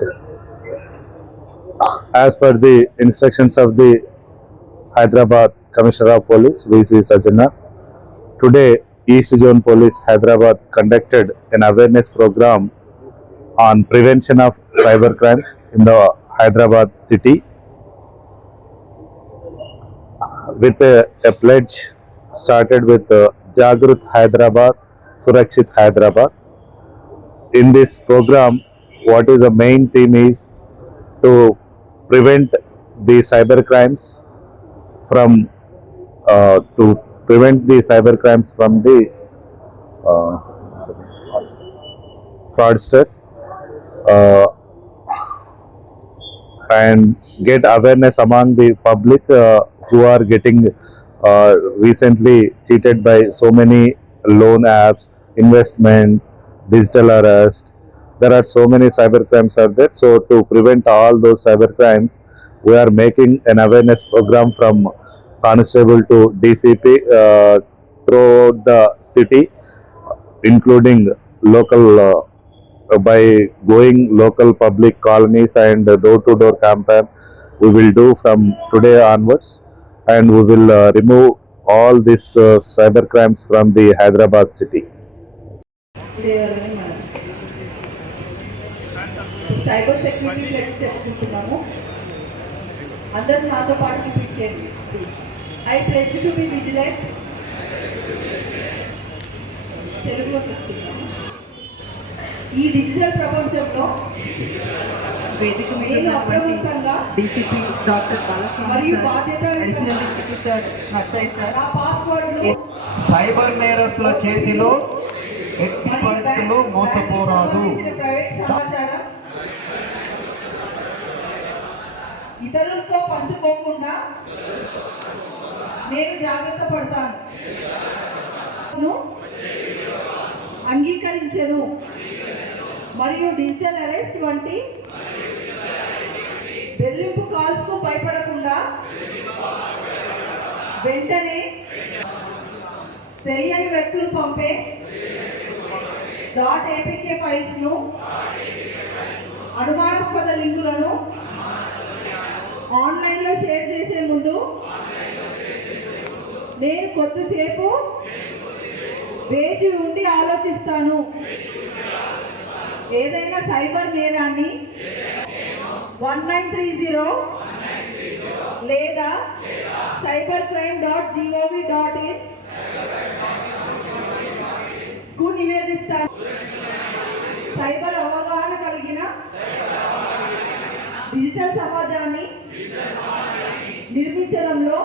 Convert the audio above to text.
Okay. As per the instructions of the Hyderabad Commissioner of Police, VC Sajana, today East Zone Police Hyderabad conducted an awareness program on prevention of cyber crimes in the Hyderabad city with a pledge started with Jagrut Hyderabad, Surakshit Hyderabad. In this program, what is the main theme is to prevent the cyber crimes from to prevent the cyber crimes from the uh, fraudsters uh, and get awareness among the public who are getting recently cheated by so many loan apps, investment, digital arrest. There are so many cyber crimes out there. So to prevent all those cyber crimes, we are making an awareness program from constable to DCP throughout the city, including local by going local public colonies and door-to-door campaign. We will do from today onwards, and we will remove all these cyber crimes from the Hyderabad city. చేయాలని మనం cyber security flex చెప్పుకుంటున్నాము. అందరూ నాతో పాటు రిపీట్ చేయండి. I pledge to be vigilant. తెలుగులో చెప్తున్నాము. ఈ డిజిటల్ ప్రపంచంలో వేదిక మీద నేను అప్రమత్తంగా డీసీపీ డాక్టర్ బాలస్వామి మరియు సార్, బాధ్యత additional deputy sir Narsaiah sir, నా పాస్వర్డ్ను సైబర్ నేరస్తుల చేతిలో ఎట్టి పరిస్థితుల్లో మోసపోరాదు. ప్రైవేట్ సమాచారం ఇతరులతో పంచుకోకుండా నేను జాగ్రత్త పడతాను, అంగీకరించను మరియు డిజిటల్ అరెస్ట్ వంటి బెదిరింపు కాల్స్ కు భయపడకుండా వెంటనే తెలియని వ్యక్తులు పంపే .apk ఫైల్స్ ను, అనుమానాస్పద లింకులను ఆన్లైన్ లో షేర్ చేసే ముందు నేను కొద్దిసేపు వేచి ఉండి ఆలోచిస్తాను. ఏదైనా సైబర్ నేరాన్ని 1930 లేదా cybercrime.gov.in కు నివేదిస్తాను. సైబర్ అవగాహన కలిగిన డిజిటల్ సమాజాన్ని నిర్మించడంలో